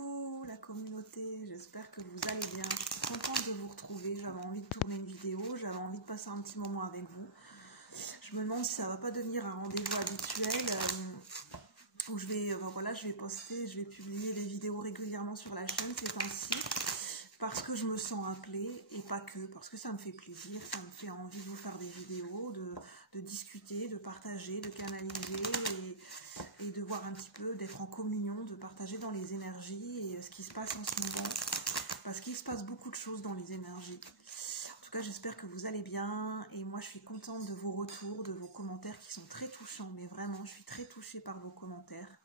Coucou la communauté, j'espère que vous allez bien. Je suis contente de vous retrouver, j'avais envie de tourner une vidéo, j'avais envie de passer un petit moment avec vous. Je me demande si ça va pas devenir un rendez-vous habituel où je vais, voilà, je vais poster, je vais publier des vidéos régulièrement sur la chaîne ces temps-ci parce que je me sens appelée et pas que, parce que ça me fait plaisir, ça me fait envie de vous faire des vidéos, de discuter, de partager, de canaliser et de voir un petit peu, d'être en communion, de partager dans les énergies et ce qui se passe en ce moment, parce qu'il se passe beaucoup de choses dans les énergies. En tout cas, j'espère que vous allez bien et moi je suis contente de vos retours, de vos commentaires qui sont très touchants, mais vraiment je suis très touchée par vos commentaires.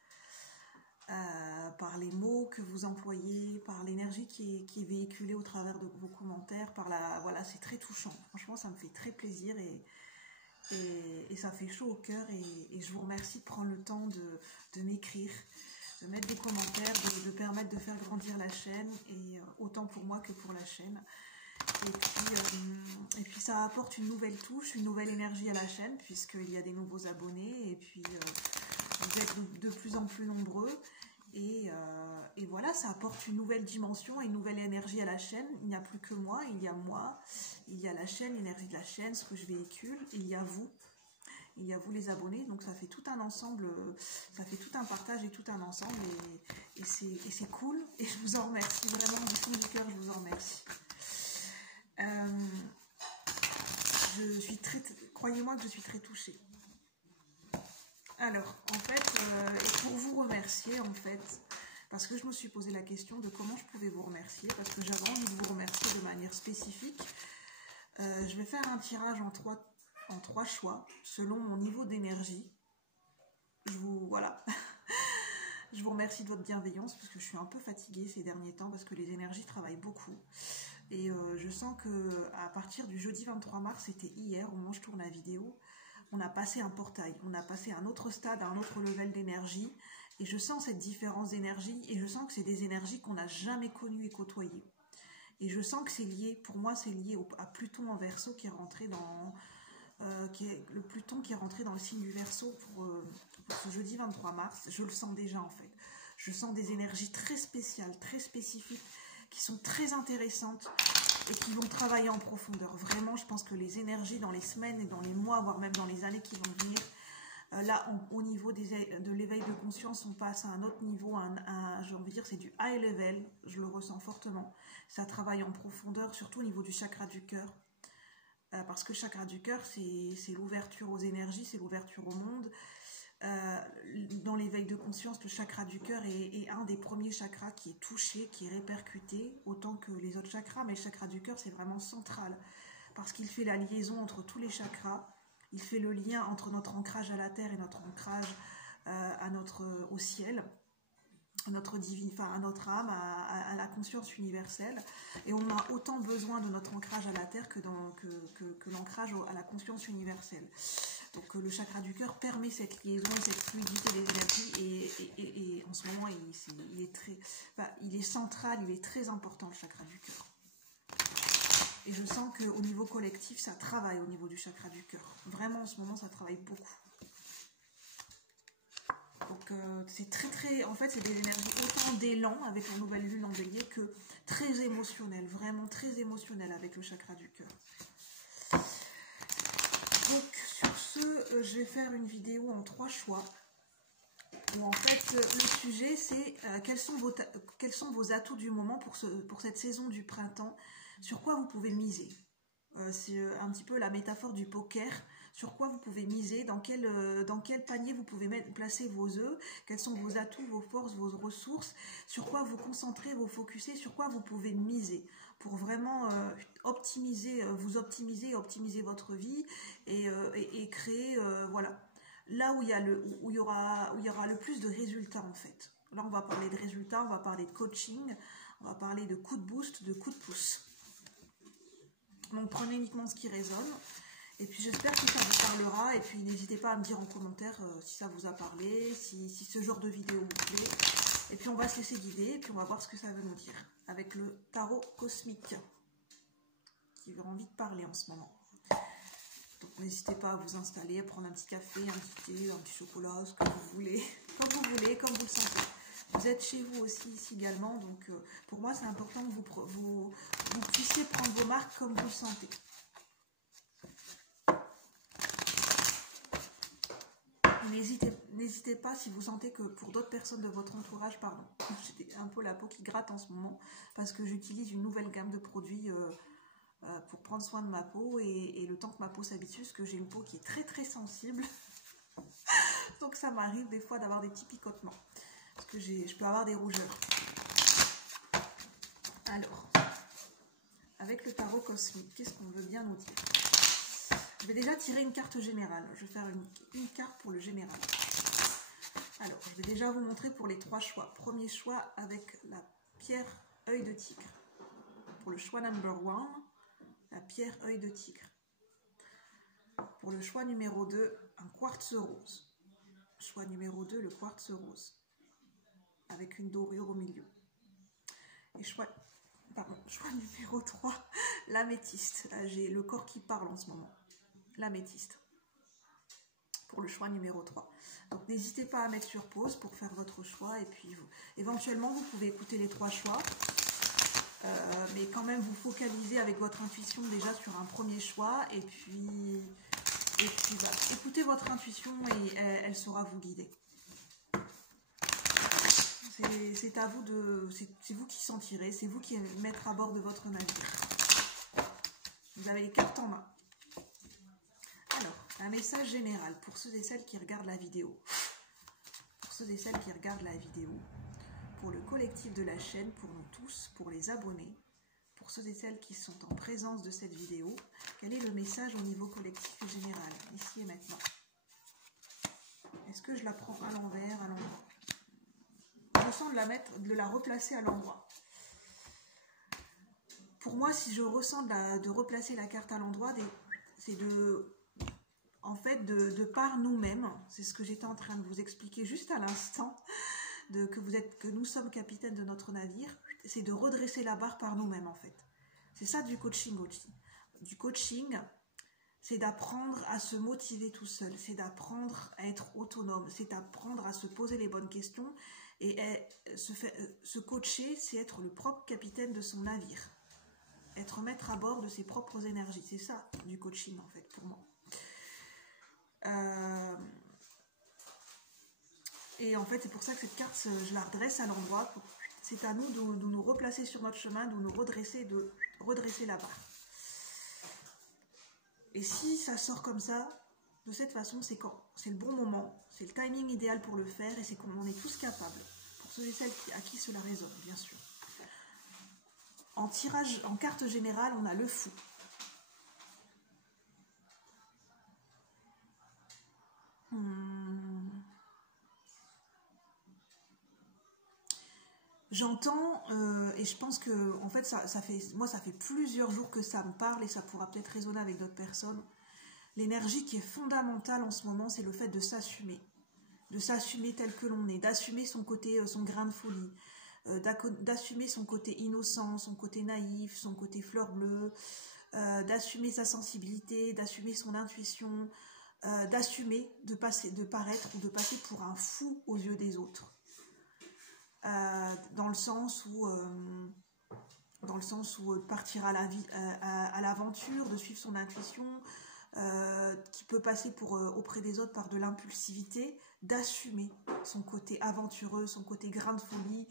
Par les mots que vous employez, par l'énergie qui est véhiculée au travers de vos commentaires, voilà, c'est très touchant. Franchement, ça me fait très plaisir et ça fait chaud au cœur et je vous remercie de prendre le temps de m'écrire, de mettre des commentaires, de permettre de faire grandir la chaîne, et autant pour moi que pour la chaîne. Et puis ça apporte une nouvelle touche, une nouvelle énergie à la chaîne, puisqu'il y a des nouveaux abonnés, et puis vous êtes de plus en plus nombreux, et voilà, ça apporte une nouvelle dimension et une nouvelle énergie à la chaîne. Il n'y a plus que moi, il y a la chaîne, l'énergie de la chaîne, ce que je véhicule, et il y a vous les abonnés, donc ça fait tout un ensemble, ça fait tout un partage et tout un ensemble, et c'est cool, et je vous en remercie vraiment, du fond du cœur, je vous en remercie. Croyez-moi que je suis très touchée. Alors, en fait, et pour vous remercier, en fait, parce que je me suis posé la question de comment je pouvais vous remercier, parce que j'avais envie de vous remercier de manière spécifique, je vais faire un tirage en trois choix, selon mon niveau d'énergie. Voilà. Je vous remercie de votre bienveillance, parce que je suis un peu fatiguée ces derniers temps, parce que les énergies travaillent beaucoup. Et je sens que à partir du jeudi 23 mars, c'était hier, au moment où je tourne la vidéo, on a passé un portail, on a passé un autre stade, un autre level d'énergie, et je sens cette différence d'énergie, et je sens que c'est des énergies qu'on n'a jamais connues et côtoyées. Et je sens que c'est lié, pour moi c'est lié à Pluton en Verseau qui est rentré dans... le Pluton qui est rentré dans le signe du Verseau pour ce jeudi 23 mars, je le sens déjà en fait. Je sens des énergies très spéciales, très spécifiques, qui sont très intéressantes et qui vont travailler en profondeur. Vraiment, je pense que les énergies dans les semaines et dans les mois, voire même dans les années qui vont venir, là, au niveau de l'éveil de conscience, on passe à un autre niveau, j'ai envie de dire, c'est du high level, je le ressens fortement. Ça travaille en profondeur, surtout au niveau du chakra du cœur. Parce que le chakra du cœur, c'est l'ouverture aux énergies, c'est l'ouverture au monde. Dans l'éveil de conscience, le chakra du cœur est un des premiers chakras qui est touché, qui est répercuté, autant que les autres chakras, mais le chakra du cœur, c'est vraiment central, parce qu'il fait la liaison entre tous les chakras, il fait le lien entre notre ancrage à la terre et notre ancrage au ciel, à notre divine, enfin à notre âme, à la conscience universelle, et on a autant besoin de notre ancrage à la terre que l'ancrage à la conscience universelle. Donc le chakra du cœur permet cette liaison, cette fluidité des énergies, et en ce moment il est central, il est très important, le chakra du cœur. Et je sens qu'au niveau collectif, ça travaille au niveau du chakra du cœur. Vraiment en ce moment, ça travaille beaucoup. Donc c'est en fait c'est des énergies autant d'élan avec la nouvelle lune en bélier que très émotionnelles, vraiment très émotionnelles avec le chakra du cœur. Donc sur ce, je vais faire une vidéo en 3 choix, où en fait le sujet c'est quels sont vos atouts du moment pour cette saison du printemps, sur quoi vous pouvez miser. C'est un petit peu la métaphore du poker, sur quoi vous pouvez miser, dans quel panier vous pouvez placer vos œufs, quels sont vos atouts, vos forces, vos ressources, sur quoi vous concentrez, vous focuser, sur quoi vous pouvez miser, pour vraiment optimiser votre vie et créer, voilà, là où il y aura le plus de résultats en fait. Là on va parler de résultats, on va parler de coaching, on va parler de coups de boost, de coups de pouce. Donc prenez uniquement ce qui résonne, et puis j'espère que ça vous parlera, et puis n'hésitez pas à me dire en commentaire si ça vous a parlé, si ce genre de vidéo vous plaît, et puis on va se laisser guider, et puis on va voir ce que ça veut nous dire, avec le tarot cosmique, qui a envie de parler en ce moment. Donc n'hésitez pas à vous installer, à prendre un petit café, un petit thé, un petit chocolat, ce que vous voulez, comme vous le sentez. Vous êtes chez vous aussi ici également, donc pour moi c'est important que vous puissiez prendre vos marques comme vous le sentez. N'hésitez pas si vous sentez que pour d'autres personnes de votre entourage, pardon, j'ai un peu la peau qui gratte en ce moment parce que j'utilise une nouvelle gamme de produits pour prendre soin de ma peau et le temps que ma peau s'habitue, parce que j'ai une peau qui est très très sensible. Donc ça m'arrive des fois d'avoir des petits picotements parce que je peux avoir des rougeurs. Alors, avec le tarot cosmique, qu'est-ce qu'on veut bien nous dire? Je vais déjà tirer une carte générale. Je vais faire une carte pour le général. Alors, je vais déjà vous montrer pour les 3 choix. Premier choix avec la pierre œil de tigre. Pour le choix number 1, la pierre œil de tigre. Pour le choix numéro 2, un quartz rose. Choix numéro 2, le quartz rose. Avec une dorure au milieu. Et choix numéro 3, l'améthyste. J'ai le corps qui parle en ce moment. L'améthyste. Pour le choix numéro 3. Donc n'hésitez pas à mettre sur pause pour faire votre choix. Et puis éventuellement, vous pouvez écouter les 3 choix. Mais quand même, vous focalisez avec votre intuition déjà sur un premier choix. Et puis écoutez votre intuition et elle saura vous guider. C'est à vous c'est vous qui sentirez, c'est vous qui allez mettre à bord de votre navire. Vous avez les cartes en main. Alors, un message général pour ceux et celles qui regardent la vidéo. Pour ceux et celles qui regardent la vidéo, pour le collectif de la chaîne, pour nous tous, pour les abonnés, pour ceux et celles qui sont en présence de cette vidéo, quel est le message au niveau collectif et général, ici et maintenant? Est-ce que je la prends à l'envers, à l'endroit? Je sens de la replacer à l'endroit. Pour moi, si je ressens de replacer la carte à l'endroit, c'est en fait, de par nous-mêmes, c'est ce que j'étais en train de vous expliquer juste à l'instant, que nous sommes capitaines de notre navire, c'est de redresser la barre par nous-mêmes en fait. C'est ça du coaching aussi. Du coaching, c'est d'apprendre à se motiver tout seul, c'est d'apprendre à être autonome, c'est d'apprendre à se poser les bonnes questions et se coacher, c'est être le propre capitaine de son navire. Être maître à bord de ses propres énergies, c'est ça du coaching en fait pour moi. Et en fait, c'est pour ça que cette carte, je la redresse à l'endroit. C'est à nous de nous replacer sur notre chemin, de nous redresser, de redresser la barre. Et si ça sort comme ça, de cette façon, c'est quand? C'est le bon moment, c'est le timing idéal pour le faire et c'est qu'on en est tous capables. Pour ceux et celles à qui cela résonne, bien sûr. En tirage, en carte générale, on a le fou. J'entends, et je pense que en fait, moi, ça fait plusieurs jours que ça me parle et ça pourra peut-être résonner avec d'autres personnes. L'énergie qui est fondamentale en ce moment, c'est le fait de s'assumer tel que l'on est, d'assumer son côté, son grain de folie, d'assumer son côté innocent, son côté naïf, son côté fleur bleue, d'assumer sa sensibilité, d'assumer son intuition, d'assumer de paraître ou de passer pour un fou aux yeux des autres. Dans le sens où partir à l'aventure, de suivre son intuition, qui peut passer auprès des autres par de l'impulsivité, d'assumer son côté aventureux, son côté grain de folie,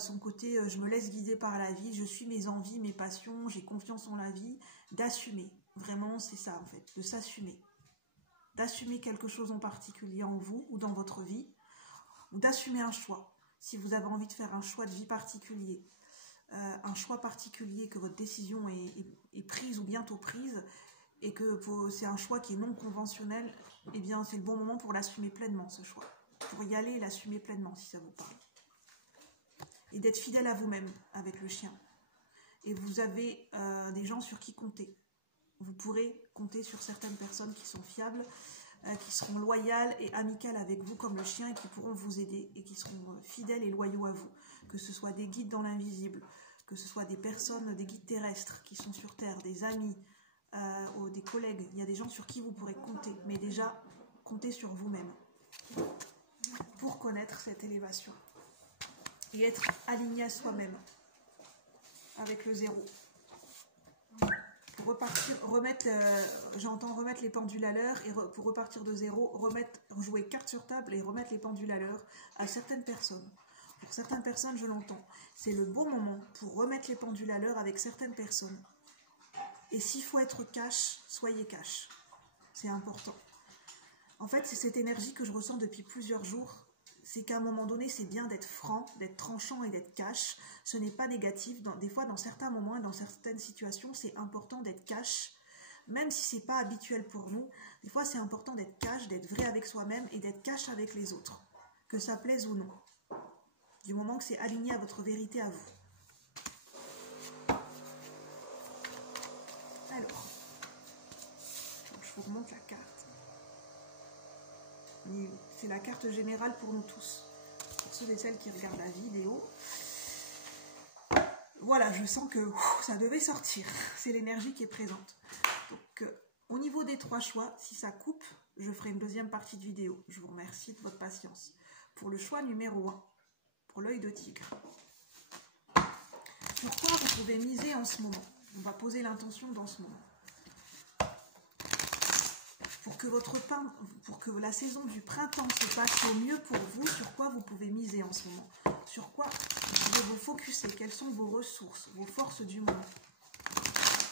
son côté je me laisse guider par la vie, je suis mes envies, mes passions, j'ai confiance en la vie, d'assumer. Vraiment, c'est ça en fait, de s'assumer. D'assumer quelque chose en particulier en vous ou dans votre vie, ou d'assumer un choix. Si vous avez envie de faire un choix de vie particulier, un choix particulier, que votre décision est prise ou bientôt prise, et que c'est un choix qui est non conventionnel, eh bien c'est le bon moment pour l'assumer pleinement, ce choix. Pour y aller et l'assumer pleinement, si ça vous parle. Et d'être fidèle à vous-même avec le chien. Et vous avez des gens sur qui compter. Vous pourrez compter sur certaines personnes qui sont fiables, qui seront loyales et amicales avec vous comme le chien et qui pourront vous aider et qui seront fidèles et loyaux à vous. Que ce soit des guides dans l'invisible, que ce soit des personnes, des guides terrestres qui sont sur Terre, des amis, ou des collègues. Il y a des gens sur qui vous pourrez compter, mais déjà, comptez sur vous-même pour connaître cette élévation. et être aligné à soi-même avec le zéro. Pour repartir, j'entends remettre les pendules à l'heure et pour repartir de zéro, jouer carte sur table et remettre les pendules à l'heure à certaines personnes. Pour certaines personnes, je l'entends. C'est le bon moment pour remettre les pendules à l'heure avec certaines personnes. Et s'il faut être cash, soyez cash. C'est important. En fait, c'est cette énergie que je ressens depuis plusieurs jours. C'est qu'à un moment donné, c'est bien d'être franc, d'être tranchant et d'être cash. Ce n'est pas négatif. Des fois, dans certains moments et dans certaines situations, c'est important d'être cash. Même si ce n'est pas habituel pour nous, des fois, c'est important d'être cash, d'être vrai avec soi-même et d'être cash avec les autres. Que ça plaise ou non. Du moment que c'est aligné à votre vérité à vous. Alors, je vous remonte la carte. C'est la carte générale pour nous tous. Pour ceux et celles qui regardent la vidéo. Voilà, je sens que ça devait sortir. C'est l'énergie qui est présente. Donc, au niveau des 3 choix, si ça coupe, je ferai une deuxième partie de vidéo. Je vous remercie de votre patience. Pour le choix numéro 1, pour l'œil de tigre. Pourquoi vous pouvez miser en ce moment? On va poser l'intention dans ce moment. Pour que la saison du printemps se passe au mieux pour vous, sur quoi vous pouvez miser en ce moment? Sur quoi vous pouvez vous focuser? Quelles sont vos ressources, vos forces du moment?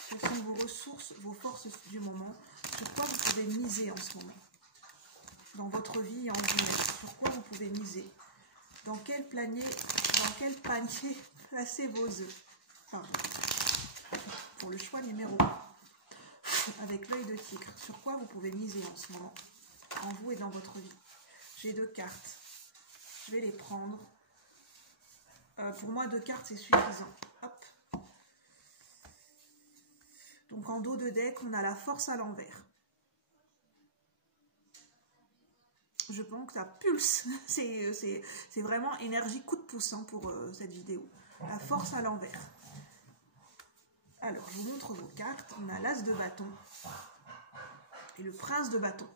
Quelles sont vos ressources, vos forces du moment? Sur quoi vous pouvez miser en ce moment? Dans votre vie et en vous-même, sur quoi vous pouvez miser? Dans quel panier placez vos œufs? Pardon. Pour le choix numéro 1. Avec l'œil de tigre, sur quoi vous pouvez miser en ce moment, en vous et dans votre vie? J'ai 2 cartes, je vais les prendre. Pour moi, 2 cartes, c'est suffisant. Hop. Donc, en dos de deck, on a la force à l'envers. Je pense que ça pulse. C'est vraiment énergie coup de pouce hein, pour cette vidéo. La force à l'envers. Alors, je vous montre vos cartes. On a l'as de bâton et le prince de bâton.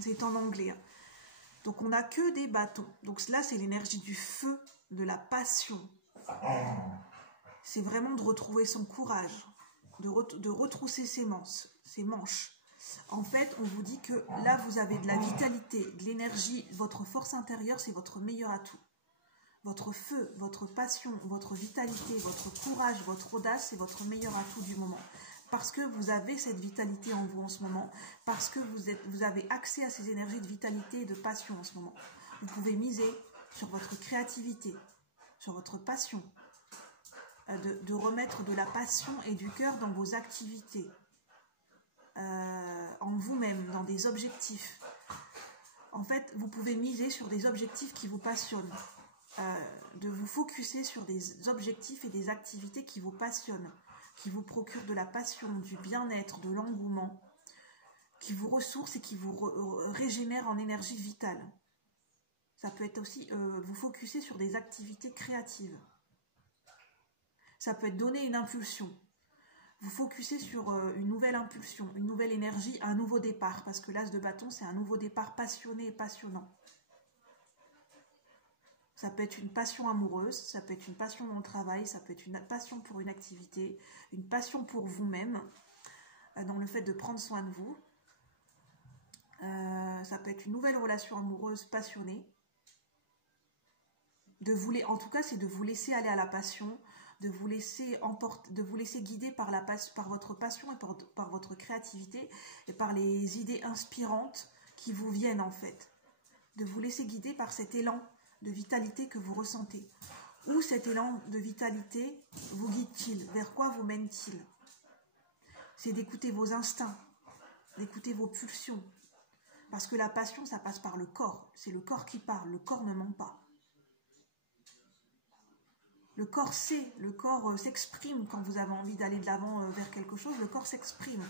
C'est en anglais. Hein. Donc, on n'a que des bâtons. Donc, là, c'est l'énergie du feu, de la passion. C'est vraiment de retrouver son courage, de retrousser ses manches. En fait, on vous dit que là, vous avez de la vitalité, de l'énergie. Votre force intérieure, c'est votre meilleur atout. Votre feu, votre passion, votre vitalité, votre courage, votre audace, c'est votre meilleur atout du moment. Parce que vous avez cette vitalité en vous en ce moment. Parce que vous avez accès à ces énergies de vitalité et de passion en ce moment. Vous pouvez miser sur votre créativité, sur votre passion. De remettre de la passion et du cœur dans vos activités. En vous-même, dans des objectifs. En fait, vous pouvez miser sur des objectifs qui vous passionnent. De vous focuser sur des objectifs et des activités qui vous passionnent, qui vous procurent de la passion, du bien-être, de l'engouement, qui vous ressourcent et qui vous régénèrent en énergie vitale. Ça peut être aussi vous focuser sur des activités créatives. Ça peut être donner une impulsion. Vous focussez sur une nouvelle impulsion, une nouvelle énergie, un nouveau départ, parce que l'as de bâton, c'est un nouveau départ passionné et passionnant. Ça peut être une passion amoureuse, ça peut être une passion dans le travail, ça peut être une passion pour une activité, une passion pour vous-même, dans le fait de prendre soin de vous. Ça peut être une nouvelle relation amoureuse passionnée. En tout cas, c'est de vous laisser aller à la passion, de vous laisser guider par votre passion et par votre créativité et par les idées inspirantes qui vous viennent en fait. De vous laisser guider par cet élan de vitalité que vous ressentez. Où cet élan de vitalité vous guide-t-il? Vers quoi vous mène-t-il? C'est d'écouter vos instincts, d'écouter vos pulsions. Parce que la passion, ça passe par le corps. C'est le corps qui parle, le corps ne ment pas. Le corps sait, le corps s'exprime quand vous avez envie d'aller de l'avant vers quelque chose, le corps s'exprime.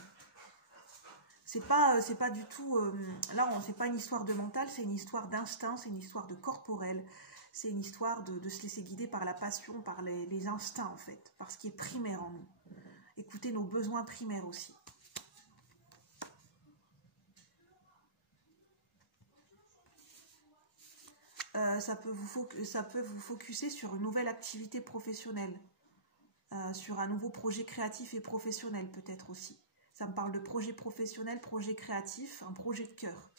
C'est pas du tout, là c'est pas une histoire de mental, c'est une histoire d'instinct, c'est une histoire de corporel, c'est une histoire de se laisser guider par la passion, par les instincts en fait, par ce qui est primaire en nous. Écoutez nos besoins primaires aussi. ça peut vous focuser sur une nouvelle activité professionnelle, sur un nouveau projet créatif et professionnel peut-être aussi. Ça me parle de projet professionnel, projet créatif, un projet de cœur,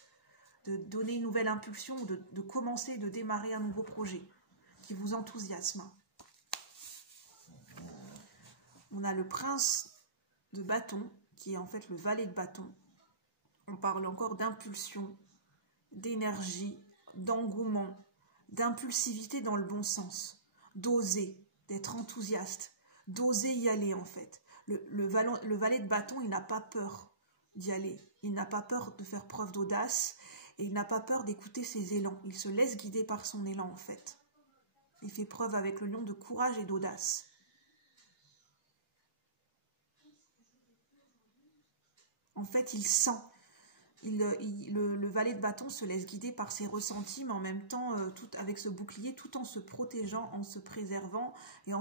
de donner une nouvelle impulsion, ou de commencer, de démarrer un nouveau projet qui vous enthousiasme. On a le prince de bâton, qui est en fait le valet de bâton. On parle encore d'impulsion, d'énergie, d'engouement, d'impulsivité dans le bon sens, d'oser, d'être enthousiaste, d'oser y aller en fait. Le valet de bâton, il n'a pas peur d'y aller, il n'a pas peur de faire preuve d'audace et il n'a pas peur d'écouter ses élans. Il se laisse guider par son élan en fait. Il fait preuve avec le lion de courage et d'audace. En fait, il sent. Le valet de bâton se laisse guider par ses ressentis, mais en même temps, avec ce bouclier, tout en se protégeant, en se préservant et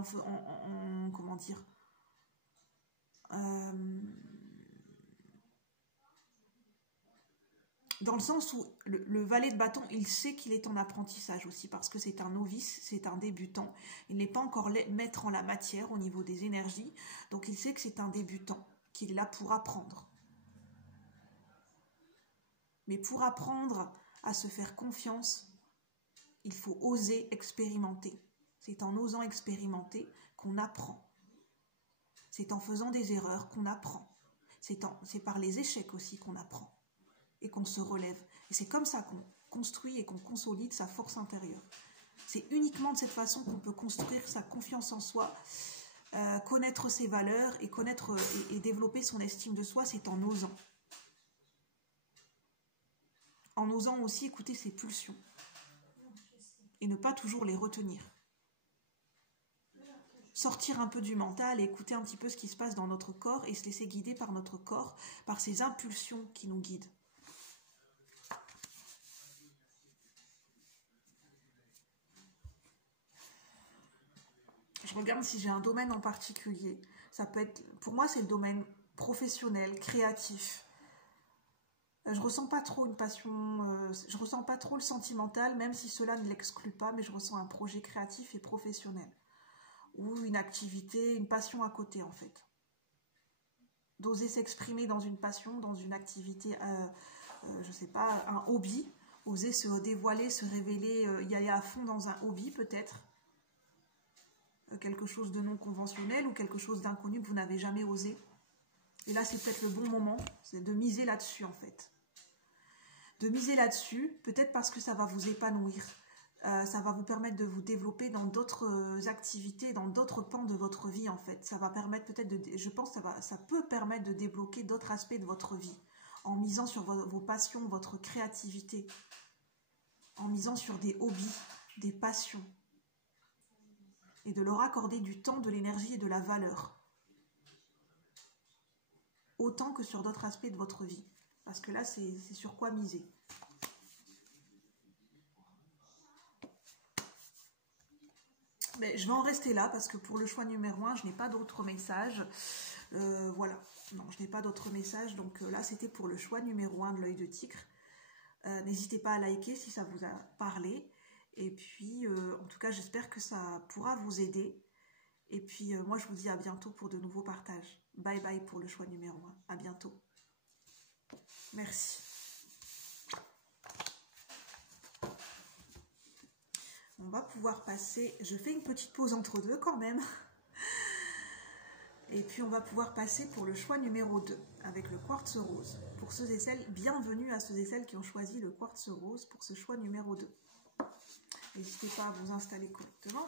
comment dire, dans le sens où le valet de bâton, il sait qu'il est en apprentissage aussi, parce que c'est un novice, c'est un débutant. Il n'est pas encore maître en la matière au niveau des énergies, donc il sait que c'est un débutant, qu'il est là pour apprendre. Mais pour apprendre à se faire confiance, il faut oser expérimenter. C'est en osant expérimenter qu'on apprend. C'est en faisant des erreurs qu'on apprend. C'est par les échecs aussi qu'on apprend et qu'on se relève. Et c'est comme ça qu'on construit et qu'on consolide sa force intérieure. C'est uniquement de cette façon qu'on peut construire sa confiance en soi, connaître ses valeurs et connaître et développer son estime de soi, c'est en osant. En osant aussi écouter ses pulsions et ne pas toujours les retenir. Sortir un peu du mental et écouter un petit peu ce qui se passe dans notre corps et se laisser guider par notre corps, par ces impulsions qui nous guident. Je regarde si j'ai un domaine en particulier. Ça peut être, pour moi, c'est le domaine professionnel, créatif. Je ressens pas trop une passion, je ressens pas trop le sentimental, même si cela ne l'exclut pas, mais je ressens un projet créatif et professionnel. Ou une activité, une passion à côté en fait. D'oser s'exprimer dans une passion, dans une activité, je sais pas, un hobby. Oser se dévoiler, se révéler, y aller à fond dans un hobby peut-être. Quelque chose de non conventionnel ou quelque chose d'inconnu que vous n'avez jamais osé. Et là, c'est peut-être le bon moment, c'est de miser là-dessus en fait. De miser là-dessus, peut-être parce que ça va vous épanouir. Ça va vous permettre de vous développer dans d'autres activités, dans d'autres pans de votre vie en fait. Ça va permettre peut-être de, je pense que ça peut permettre de débloquer d'autres aspects de votre vie. En misant sur vos passions, votre créativité. En misant sur des hobbies, des passions. Et de leur accorder du temps, de l'énergie et de la valeur. Autant que sur d'autres aspects de votre vie. Parce que là, c'est sur quoi miser. Mais je vais en rester là parce que pour le choix numéro 1, je n'ai pas d'autres messages. Voilà, non, je n'ai pas d'autres messages. Donc là, c'était pour le choix numéro 1 de l'œil de tigre. N'hésitez pas à liker si ça vous a parlé. Et puis, en tout cas, j'espère que ça pourra vous aider. Et puis, moi, je vous dis à bientôt pour de nouveaux partages. Bye bye pour le choix numéro 1. À bientôt. Merci. On va pouvoir passer... Je fais une petite pause entre deux quand même. Et puis, on va pouvoir passer pour le choix numéro 2 avec le quartz rose. Pour ceux et celles, bienvenue à ceux et celles qui ont choisi le quartz rose pour ce choix numéro 2. N'hésitez pas à vous installer correctement.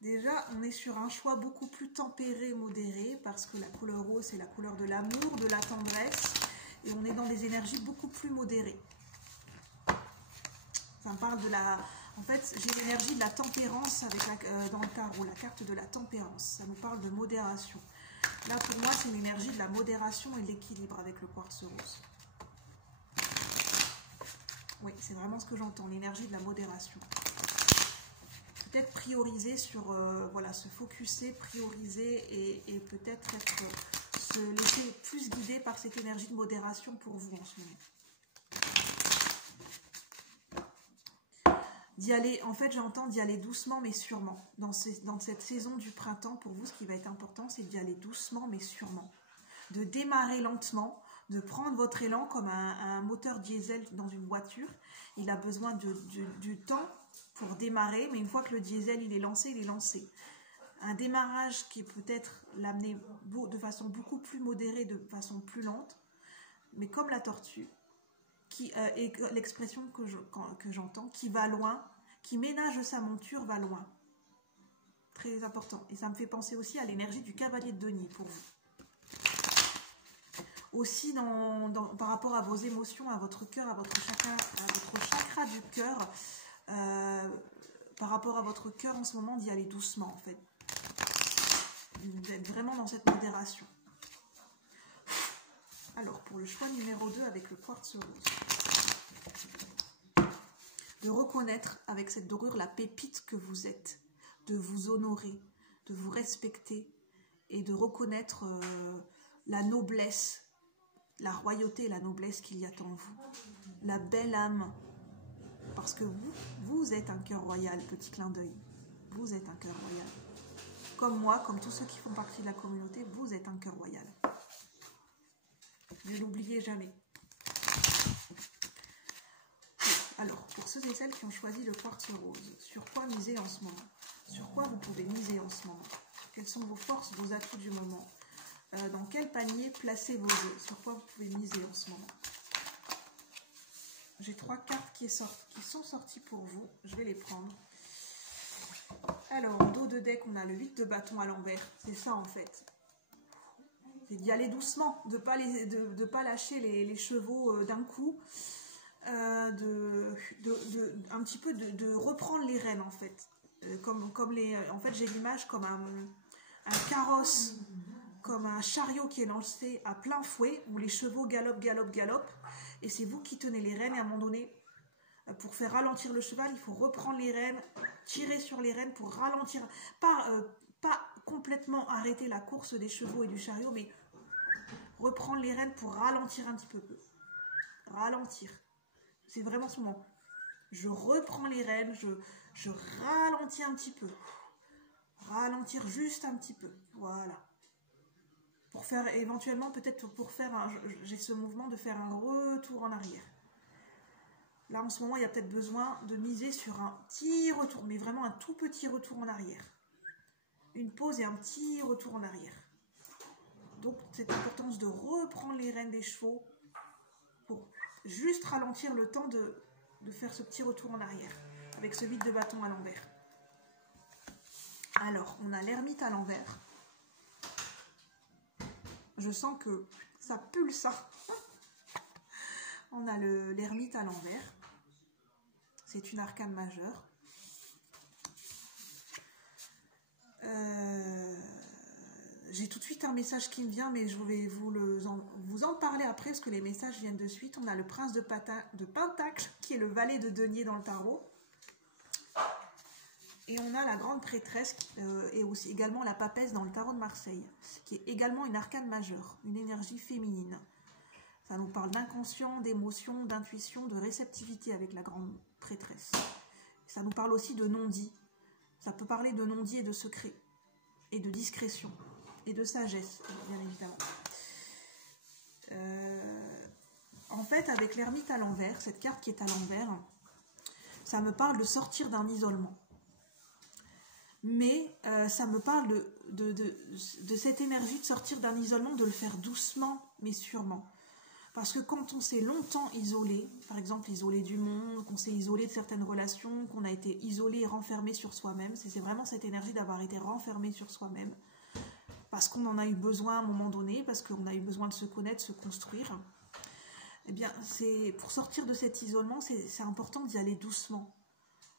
Déjà, on est sur un choix beaucoup plus tempéré, modéré, parce que la couleur rose, c'est la couleur de l'amour, de la tendresse, et on est dans des énergies beaucoup plus modérées. Ça me parle de la... En fait, j'ai l'énergie de la tempérance avec dans le tarot, la carte de la tempérance. Ça nous parle de modération. Là, pour moi, c'est une énergie de la modération et de l'équilibre avec le quartz rose. Oui, c'est vraiment ce que j'entends, l'énergie de la modération. Peut-être prioriser sur, voilà, se focuser, prioriser et peut-être se laisser plus guider par cette énergie de modération pour vous en ce moment. d'y aller, en fait j'entends d'y aller doucement mais sûrement. Dans cette saison du printemps, pour vous, ce qui va être important, c'est d'y aller doucement mais sûrement. De démarrer lentement, de prendre votre élan comme un moteur diesel dans une voiture. Il a besoin du temps pour démarrer, mais une fois que le diesel il est lancé, il est lancé. Un démarrage qui peut-être l'amener de façon beaucoup plus modérée, de façon plus lente, mais comme la tortue, et l'expression que j'entends, qui va loin, qui ménage sa monture, va loin. Très important. Et ça me fait penser aussi à l'énergie du cavalier de Denier pour vous. Aussi par rapport à vos émotions, à votre cœur, à votre chakra du cœur, par rapport à votre cœur en ce moment, d'y aller doucement en fait. D'être vraiment dans cette modération. Alors, pour le choix numéro 2 avec le quartz rose, de reconnaître avec cette dorure la pépite que vous êtes, de vous honorer, de vous respecter et de reconnaître la noblesse, la royauté et la noblesse qu'il y a en vous, la belle âme, parce que vous êtes un cœur royal, petit clin d'œil, vous êtes un cœur royal. Comme moi, comme tous ceux qui font partie de la communauté, vous êtes un cœur royal. Ne l'oubliez jamais. Alors, pour ceux et celles qui ont choisi le quartz rose, sur quoi miser en ce moment? Sur quoi vous pouvez miser en ce moment? Quelles sont vos forces, vos atouts du moment? Dans quel panier placez vos œufs? Sur quoi vous pouvez miser en ce moment? J'ai 3 cartes qui sont sorties pour vous. Je vais les prendre. Alors, en dos de deck, on a le 8 de bâton à l'envers. C'est ça en fait. C'est d'y aller doucement, de ne pas lâcher les chevaux d'un coup. Un petit peu de reprendre les rênes en fait. En fait, j'ai l'image comme un carrosse, comme un chariot qui est lancé à plein fouet, où les chevaux galopent, galopent, galopent. Et c'est vous qui tenez les rênes et à un moment donné, pour faire ralentir le cheval, il faut reprendre les rênes, tirer sur les rênes pour ralentir, pas complètement arrêter la course des chevaux et du chariot, mais reprendre les rênes pour ralentir un petit peu. Ralentir. C'est vraiment ce moment. Je reprends les rênes, je ralentis un petit peu. Ralentir juste un petit peu. Voilà. Pour faire éventuellement, peut-être pour faire j'ai ce mouvement de faire un retour en arrière. Là, en ce moment, il y a peut-être besoin de miser sur un petit retour, mais vraiment un tout petit retour en arrière. Une pause et un petit retour en arrière. Donc, cette importance de reprendre les rênes des chevaux pour juste ralentir le temps de faire ce petit retour en arrière, avec ce vide de bâton à l'envers. Alors, on a l'ermite à l'envers. Je sens que ça pulse. On a l'ermite à l'envers. C'est une arcane majeure. J'ai tout de suite un message qui me vient, mais je vais vous en parler après, parce que les messages viennent de suite. On a le prince de Pentacle, qui est le valet de denier dans le tarot. Et on a la grande prêtresse, et aussi également la papesse dans le tarot de Marseille, qui est également une arcane majeure, une énergie féminine. Ça nous parle d'inconscient, d'émotion, d'intuition, de réceptivité avec la grande prêtresse. Ça nous parle aussi de non-dit. Ça peut parler de non-dit et de secret, et de discrétion, et de sagesse, bien évidemment. En fait, avec l'ermite à l'envers, cette carte qui est à l'envers, ça me parle de sortir d'un isolement. Mais ça me parle de cette énergie de sortir d'un isolement, de le faire doucement, mais sûrement. Parce que quand on s'est longtemps isolé, par exemple isolé du monde, qu'on s'est isolé de certaines relations, qu'on a été isolé et renfermé sur soi-même, c'est vraiment cette énergie d'avoir été renfermé sur soi-même, parce qu'on en a eu besoin à un moment donné, parce qu'on a eu besoin de se connaître, se construire. Eh bien, pour sortir de cet isolement, c'est important d'y aller doucement,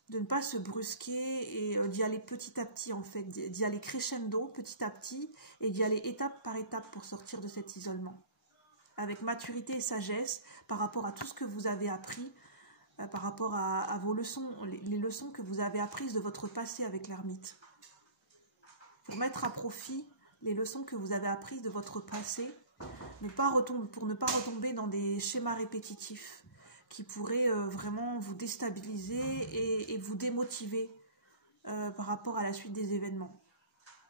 de ne pas se brusquer et d'y aller petit à petit en fait, d'y aller crescendo petit à petit et d'y aller étape par étape pour sortir de cet isolement. Avec maturité et sagesse par rapport à tout ce que vous avez appris, par rapport à vos leçons, les leçons que vous avez apprises de votre passé avec l'ermite. Pour mettre à profit les leçons que vous avez apprises de votre passé, pour ne pas retomber dans des schémas répétitifs qui pourrait vraiment vous déstabiliser et vous démotiver par rapport à la suite des événements.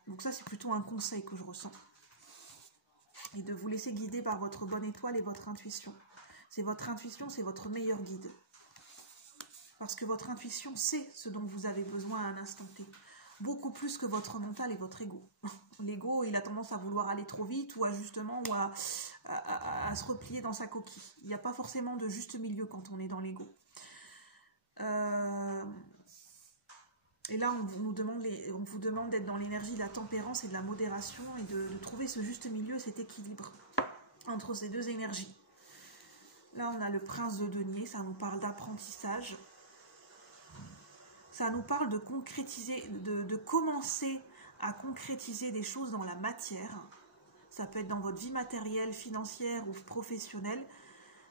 Donc ça, c'est plutôt un conseil que je ressens. Et de vous laisser guider par votre bonne étoile et votre intuition. C'est votre intuition, c'est votre meilleur guide. Parce que votre intuition sait ce dont vous avez besoin à un instant T. Beaucoup plus que votre mental et votre ego. L'ego, il a tendance à vouloir aller trop vite ou à justement ou à se replier dans sa coquille. Il n'y a pas forcément de juste milieu quand on est dans l'ego. Et là, on vous demande d'être dans l'énergie de la tempérance et de la modération et de trouver ce juste milieu, cet équilibre entre ces deux énergies. Là, on a le prince de denier, ça nous parle d'apprentissage. Ça nous parle de concrétiser, de commencer à concrétiser des choses dans la matière. Ça peut être dans votre vie matérielle, financière ou professionnelle.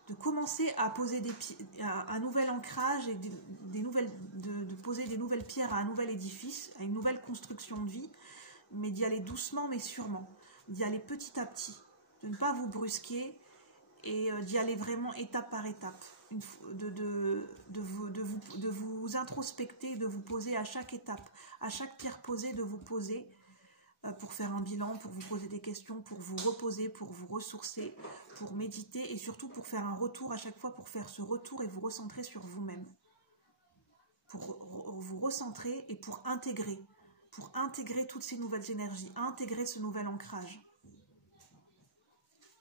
De commencer à poser un nouvel ancrage et de poser des nouvelles pierres à un nouvel édifice, à une nouvelle construction de vie, mais d'y aller doucement mais sûrement, d'y aller petit à petit, de ne pas vous brusquer et d'y aller vraiment étape par étape, de vous introspecter, de vous poser à chaque étape, à chaque pierre posée, de vous poser pour faire un bilan, pour vous poser des questions, pour vous reposer, pour vous ressourcer, pour méditer et surtout pour faire un retour à chaque fois, pour faire ce retour et vous recentrer sur vous-même. Pour vous recentrer et pour intégrer toutes ces nouvelles énergies, intégrer ce nouvel ancrage.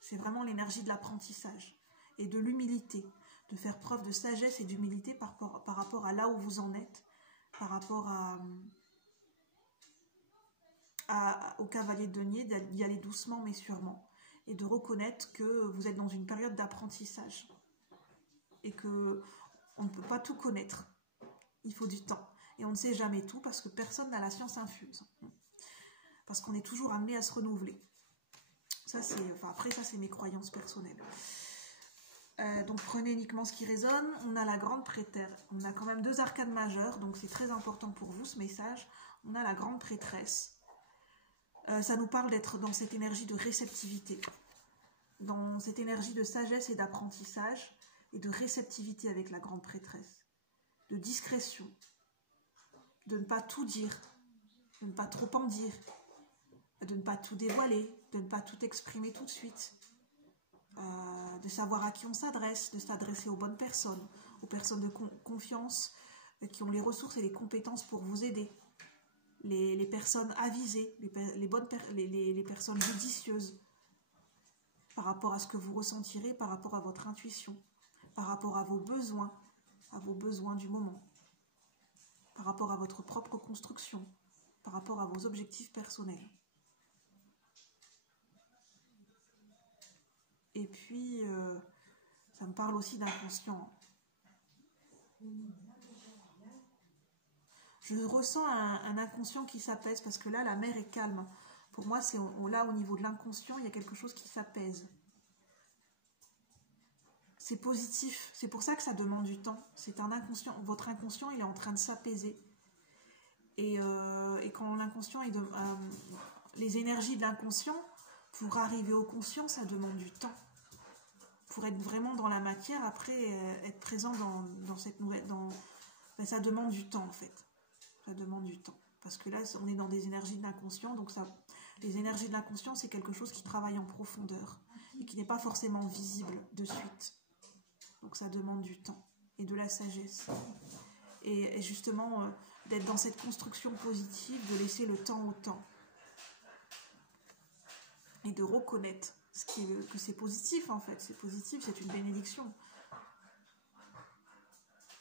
C'est vraiment l'énergie de l'apprentissage et de l'humilité, de faire preuve de sagesse et d'humilité par rapport à là où vous en êtes, par rapport au cavalier de denier, d'y aller doucement mais sûrement, et de reconnaître que vous êtes dans une période d'apprentissage et que on ne peut pas tout connaître, il faut du temps, et on ne sait jamais tout parce que personne n'a la science infuse, parce qu'on est toujours amené à se renouveler. Ça, après, ça c'est mes croyances personnelles. Donc prenez uniquement ce qui résonne. On a la grande prêtresse, on a quand même 2 arcanes majeures, donc c'est très important pour vous ce message. On a la grande prêtresse. Ça nous parle d'être dans cette énergie de réceptivité, dans cette énergie de sagesse et d'apprentissage et de réceptivité avec la grande prêtresse, de discrétion, de ne pas tout dire, de ne pas trop en dire, de ne pas tout dévoiler, de ne pas tout exprimer tout de suite, de savoir à qui on s'adresse, de s'adresser aux bonnes personnes, aux personnes de confiance qui ont les ressources et les compétences pour vous aider. Les personnes avisées, les personnes judicieuses par rapport à ce que vous ressentirez, par rapport à votre intuition, par rapport à vos besoins du moment, par rapport à votre propre construction, par rapport à vos objectifs personnels. Et puis, ça me parle aussi d'inconscient. Je ressens un inconscient qui s'apaise parce que là, la mer est calme. Pour moi, c'est là, au niveau de l'inconscient, il y a quelque chose qui s'apaise. C'est positif. C'est pour ça que ça demande du temps. C'est un inconscient. Votre inconscient, il est en train de s'apaiser. Et quand l'inconscient, les énergies de l'inconscient, pour arriver au conscient, ça demande du temps. Pour être vraiment dans la matière, après, être présent dans cette nouvelle... Ben, ça demande du temps, en fait. Ça demande du temps. Parce que là, on est dans des énergies de l'inconscient. Donc, les énergies de l'inconscient, c'est quelque chose qui travaille en profondeur et qui n'est pas forcément visible de suite. Donc, ça demande du temps et de la sagesse. Et justement, d'être dans cette construction positive, de laisser le temps au temps. Et de reconnaître que c'est positif, en fait. C'est positif, c'est une bénédiction.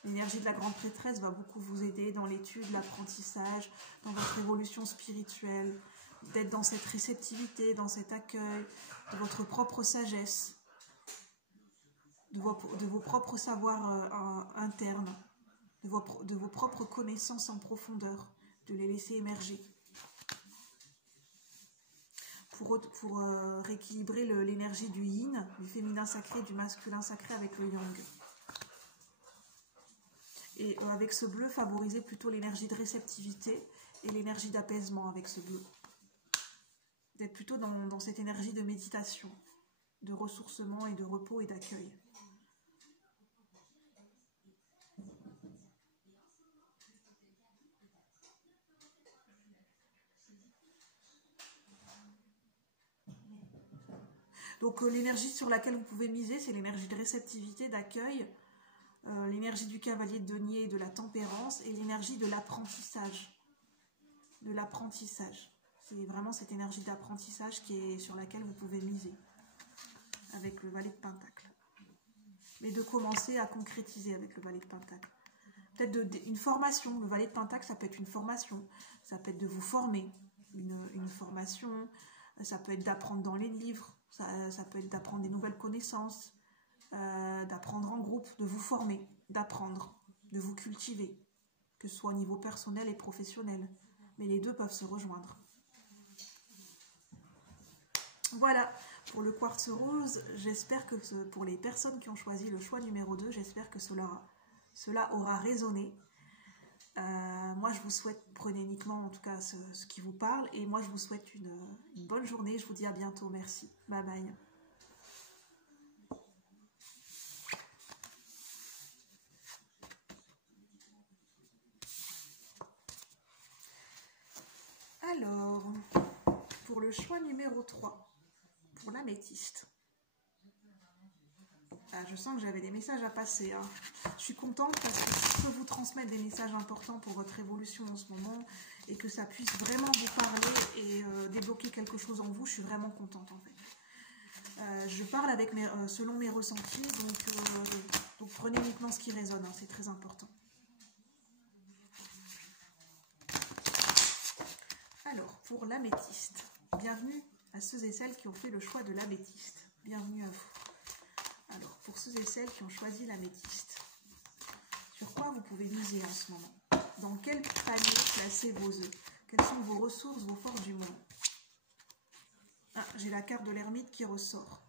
L'énergie de la grande prêtresse va beaucoup vous aider dans l'étude, l'apprentissage, dans votre évolution spirituelle, d'être dans cette réceptivité, dans cet accueil, de votre propre sagesse, de vos propres savoirs internes, de vos propres connaissances en profondeur, de les laisser émerger. Pour rééquilibrer l'énergie du yin, du féminin sacré, du masculin sacré avec le yang. Et avec ce bleu, favoriser plutôt l'énergie de réceptivité et l'énergie d'apaisement avec ce bleu. D'être plutôt dans cette énergie de méditation, de ressourcement et de repos et d'accueil. Donc l'énergie sur laquelle vous pouvez miser, c'est l'énergie de réceptivité, d'accueil, l'énergie du cavalier de denier et de la tempérance, et l'énergie de l'apprentissage. De l'apprentissage. C'est vraiment cette énergie d'apprentissage sur laquelle vous pouvez miser, avec le valet de Pentacle. Mais de commencer à concrétiser avec le valet de Pentacle. Peut-être une formation, le valet de Pentacle, ça peut être une formation, ça peut être de vous former, une formation, ça peut être d'apprendre dans les livres, ça peut être d'apprendre des nouvelles connaissances, d'apprendre en groupe, de vous former, d'apprendre, de vous cultiver, que ce soit au niveau personnel et professionnel. Mais les deux peuvent se rejoindre. Voilà, pour le quartz rose, j'espère que pour les personnes qui ont choisi le choix numéro 2, j'espère que cela aura résonné. Moi, je vous souhaite, prenez uniquement en tout cas ce qui vous parle, et moi, je vous souhaite une bonne journée. Je vous dis à bientôt. Merci. Bye bye. Alors, pour le choix numéro 3, pour l'améthyste. Ah, je sens que j'avais des messages à passer. Hein. Je suis contente parce que je peux vous transmettre des messages importants pour votre évolution en ce moment et que ça puisse vraiment vous parler et débloquer quelque chose en vous. Je suis vraiment contente en fait. Je parle avec selon mes ressentis, donc prenez uniquement ce qui résonne, hein, c'est très important. Alors, pour l'améthyste, bienvenue à ceux et celles qui ont fait le choix de l'améthyste. Bienvenue à vous. Alors, pour ceux et celles qui ont choisi l'améthyste, sur quoi vous pouvez miser en ce moment? Dans quel panier placer vos œufs? Quelles sont vos ressources, vos forces du moment? Ah, j'ai la carte de l'ermite qui ressort.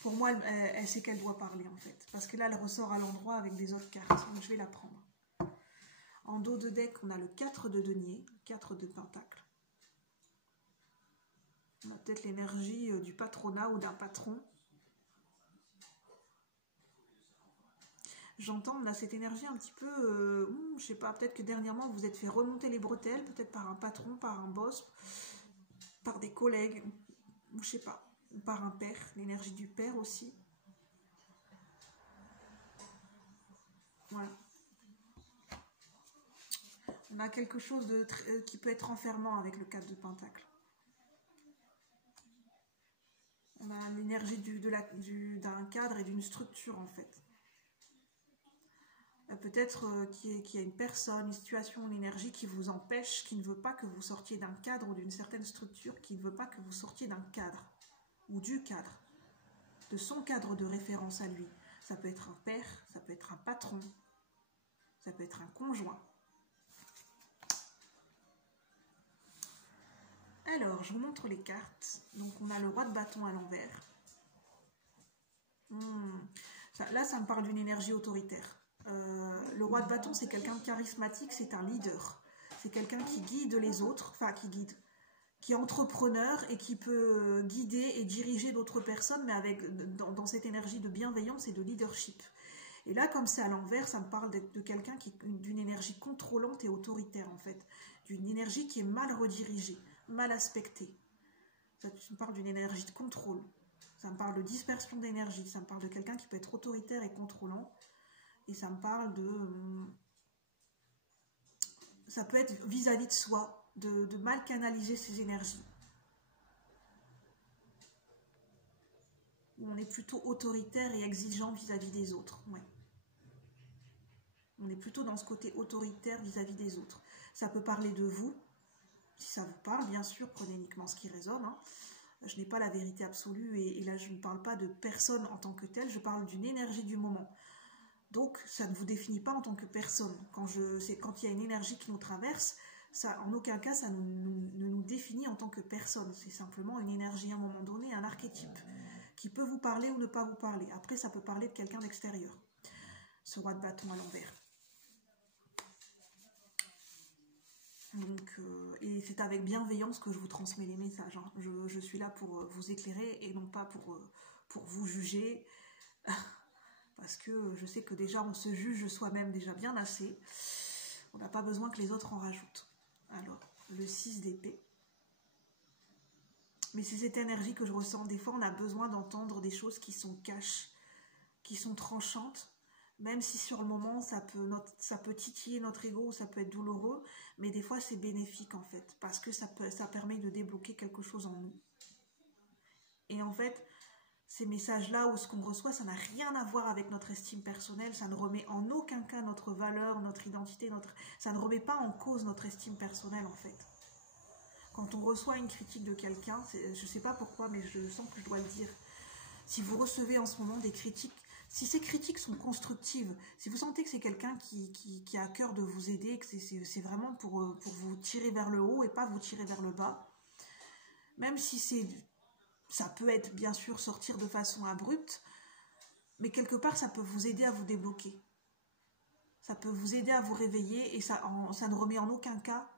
Pour moi, elle sait qu'elle doit parler en fait. Parce que là, elle ressort à l'endroit avec des autres cartes. Donc, je vais la prendre. En dos de deck, on a le 4 de denier, 4 de pentacle. On a peut-être l'énergie du patronat ou d'un patron. J'entends, on a cette énergie un petit peu, je sais pas, peut-être que dernièrement, vous vous êtes fait remonter les bretelles, peut-être par un patron, par un boss, par des collègues, je sais pas, par un père, l'énergie du père aussi. Voilà. On a quelque chose qui peut être enfermant avec le 4 de pentacle. On a l'énergie d'un cadre et d'une structure en fait. Peut-être qu'il y a une personne, une situation, une énergie qui vous empêche, qui ne veut pas que vous sortiez d'un cadre ou d'une certaine structure, qui ne veut pas que vous sortiez d'un cadre ou du cadre, de son cadre de référence à lui. Ça peut être un père, ça peut être un patron, ça peut être un conjoint. Alors, je vous montre les cartes. Donc, on a le roi de bâton à l'envers. Là, ça me parle d'une énergie autoritaire. Le roi de bâton, c'est quelqu'un de charismatique, c'est un leader. C'est quelqu'un qui guide les autres, enfin qui est entrepreneur et qui peut guider et diriger d'autres personnes, mais dans cette énergie de bienveillance et de leadership. Et là, comme c'est à l'envers, ça me parle de quelqu'un d'une énergie contrôlante et autoritaire, en fait. D'une énergie qui est mal redirigée, mal aspectée. Ça me parle d'une énergie de contrôle. Ça me parle de dispersion d'énergie. Ça me parle de quelqu'un qui peut être autoritaire et contrôlant. Et ça me parle ça peut être vis-à-vis de soi, de mal canaliser ses énergies. Où on est plutôt autoritaire et exigeant vis-à-vis des autres. Ouais. On est plutôt dans ce côté autoritaire vis-à-vis des autres. Ça peut parler de vous. Si ça vous parle, bien sûr, prenez uniquement ce qui résonne. Hein. Je n'ai pas la vérité absolue et là, je ne parle pas de personne en tant que telle. Je parle d'une énergie du moment. Donc, ça ne vous définit pas en tant que personne. Quand il y a une énergie qui nous traverse, ça, en aucun cas, ça ne nous définit en tant que personne. C'est simplement une énergie à un moment donné, un archétype, qui peut vous parler ou ne pas vous parler. Après, ça peut parler de quelqu'un d'extérieur. Ce roi de bâton à l'envers. Donc, et c'est avec bienveillance que je vous transmets les messages. Hein. Je suis là pour vous éclairer et non pas pour vous juger. Parce que je sais que déjà on se juge soi-même déjà bien assez. On n'a pas besoin que les autres en rajoutent. Alors, le 6 d'épée. Mais c'est cette énergie que je ressens. Des fois, on a besoin d'entendre des choses qui sont cash, qui sont tranchantes, même si sur le moment, ça peut titiller notre ego, ça peut être douloureux, mais des fois, c'est bénéfique en fait, parce que ça permet de débloquer quelque chose en nous. Et en fait, ces messages-là ou ce qu'on reçoit, ça n'a rien à voir avec notre estime personnelle, ça ne remet en aucun cas notre valeur, notre identité, ça ne remet pas en cause notre estime personnelle en fait. Quand on reçoit une critique de quelqu'un, je ne sais pas pourquoi, mais je sens que je dois le dire, si vous recevez en ce moment des critiques, si ces critiques sont constructives, si vous sentez que c'est quelqu'un qui a à cœur de vous aider, que c'est vraiment pour vous tirer vers le haut et pas vous tirer vers le bas, même si ça peut être bien sûr sortir de façon abrupte, mais quelque part ça peut vous aider à vous débloquer. Ça peut vous aider à vous réveiller et ça ne remet en aucun cas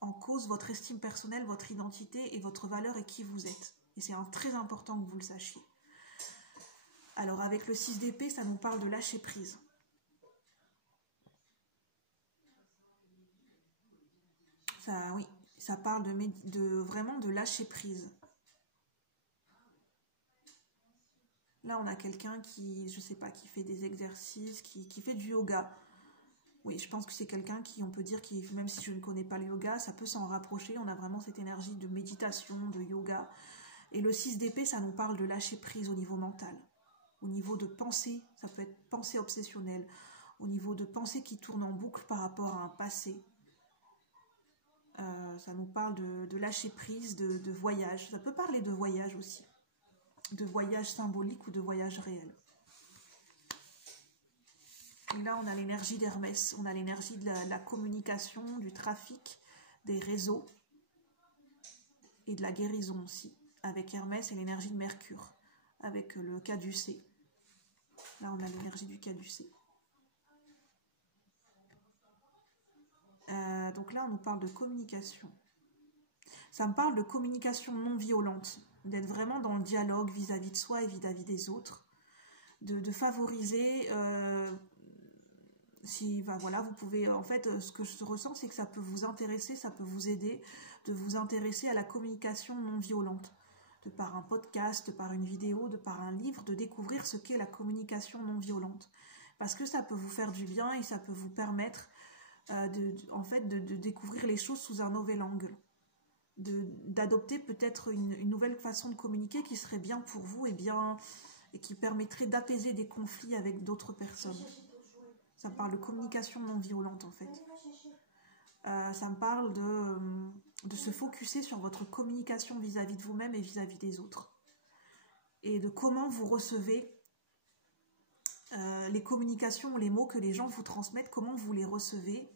en cause votre estime personnelle, votre identité et votre valeur et qui vous êtes. Et c'est très important que vous le sachiez. Alors avec le 6 d'épée, ça nous parle de lâcher prise. Oui, ça parle vraiment de lâcher prise. Là, on a quelqu'un qui, je sais pas, qui fait des exercices, qui fait du yoga. Oui, je pense que c'est quelqu'un on peut dire, même si je ne connais pas le yoga, ça peut s'en rapprocher. On a vraiment cette énergie de méditation, de yoga. Et le 6 d'épée, ça nous parle de lâcher prise au niveau mental. Au niveau de pensée, ça peut être pensée obsessionnelle. Au niveau de pensée qui tourne en boucle par rapport à un passé. Ça nous parle de lâcher prise, de voyage. Ça peut parler de voyage aussi. De voyage symbolique ou de voyage réel. Et là, on a l'énergie d'Hermès, on a l'énergie de la communication, du trafic, des réseaux et de la guérison aussi. Avec Hermès et l'énergie de Mercure, avec le caducée. Là, on a l'énergie du caducée. Donc là, on nous parle de communication. Ça me parle de communication non violente, d'être vraiment dans le dialogue vis-à-vis de soi et vis-à-vis des autres, de favoriser... voilà, vous pouvez, en fait, ce que je ressens, c'est que ça peut vous intéresser, ça peut vous aider de vous intéresser à la communication non violente, de par un podcast, de par une vidéo, de par un livre, de découvrir ce qu'est la communication non violente. Parce que ça peut vous faire du bien et ça peut vous permettre de découvrir les choses sous un nouvel angle, d'adopter peut-être une nouvelle façon de communiquer qui serait bien pour vous et qui permettrait d'apaiser des conflits avec d'autres personnes. Ça me parle de communication non violente en fait. Ça me parle de se focuser sur votre communication vis-à-vis de vous-même et vis-à-vis des autres. Et de comment vous recevez les communications, les mots que les gens vous transmettent, comment vous les recevez.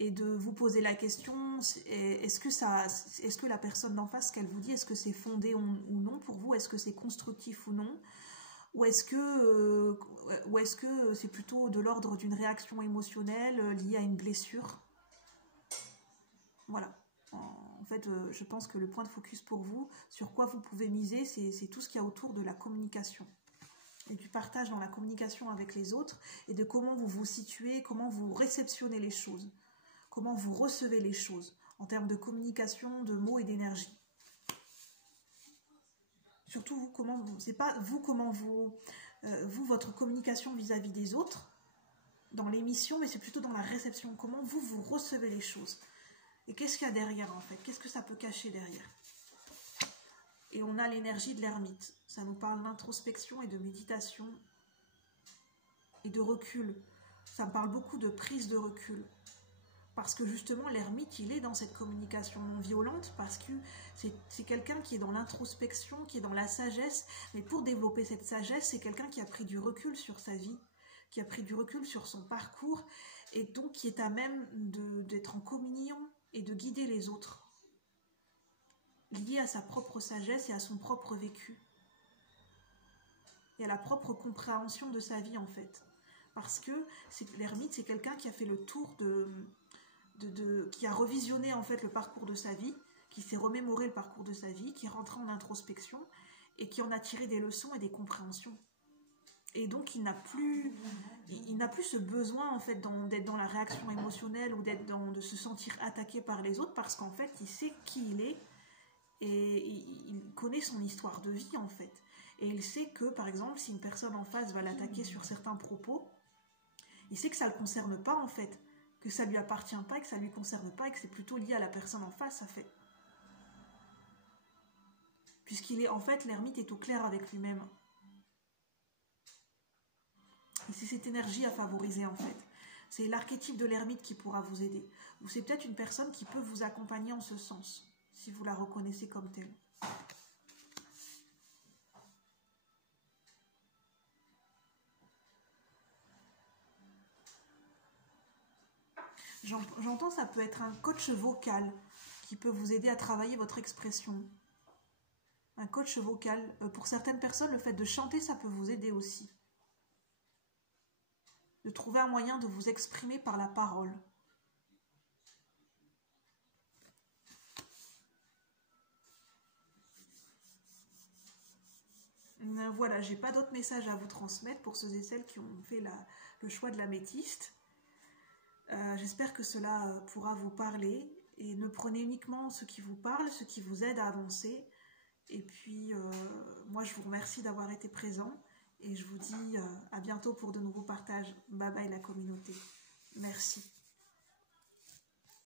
Et de vous poser la question, est-ce que la personne d'en face, ce qu'elle vous dit, est-ce que c'est fondé ou non pour vous? Est-ce que c'est constructif ou non? Ou est-ce que c'est plutôt de l'ordre d'une réaction émotionnelle liée à une blessure? Voilà. En fait, je pense que le point de focus pour vous, sur quoi vous pouvez miser, c'est tout ce qu'il y a autour de la communication. Et du partage dans la communication avec les autres, et de comment vous vous situez, comment vous réceptionnez les choses, comment vous recevez les choses, en termes de communication, de mots et d'énergie. Surtout vous, c'est pas vous comment votre communication vis-à-vis des autres dans l'émission, mais c'est plutôt dans la réception, comment vous recevez les choses. Et qu'est-ce qu'il y a derrière en fait? Qu'est-ce que ça peut cacher derrière? Et on a l'énergie de l'ermite. Ça nous parle d'introspection et de méditation et de recul. Ça me parle beaucoup de prise de recul. Parce que justement, l'ermite, il est dans cette communication non violente, parce que c'est quelqu'un qui est dans l'introspection, qui est dans la sagesse. Mais pour développer cette sagesse, c'est quelqu'un qui a pris du recul sur sa vie, qui a pris du recul sur son parcours, et donc qui est à même d'être en communion et de guider les autres, lié à sa propre sagesse et à son propre vécu, et à la propre compréhension de sa vie en fait. Parce que l'ermite, c'est quelqu'un qui a fait le tour qui a revisionné en fait le parcours de sa vie, qui s'est remémoré le parcours de sa vie, qui est rentré en introspection et qui en a tiré des leçons et des compréhensions. Et donc il n'a plus ce besoin en fait d'être dans la réaction émotionnelle ou de se sentir attaqué par les autres, parce qu'en fait il sait qui il est Et il connaît son histoire de vie en fait. Et il sait que, par exemple, si une personne en face va l'attaquer sur certains propos, il sait que ça ne le concerne pas en fait, que ça ne lui appartient pas, que ça ne lui concerne pas, et que c'est plutôt lié à la personne en face, ça fait. Puisqu'il est, en fait, l'ermite est au clair avec lui-même. Et c'est cette énergie à favoriser en fait. C'est l'archétype de l'ermite qui pourra vous aider. Ou c'est peut-être une personne qui peut vous accompagner en ce sens, si vous la reconnaissez comme telle. J'entends, ça peut être un coach vocal qui peut vous aider à travailler votre expression. Un coach vocal. Pour certaines personnes, le fait de chanter, ça peut vous aider aussi. De trouver un moyen de vous exprimer par la parole. Voilà, j'ai pas d'autres messages à vous transmettre pour ceux et celles qui ont fait le choix de l'améthyste. J'espère que cela pourra vous parler et ne prenez uniquement ce qui vous parle, ce qui vous aide à avancer. Et puis, moi, je vous remercie d'avoir été présent et je vous dis à bientôt pour de nouveaux partages. Bye bye la communauté. Merci.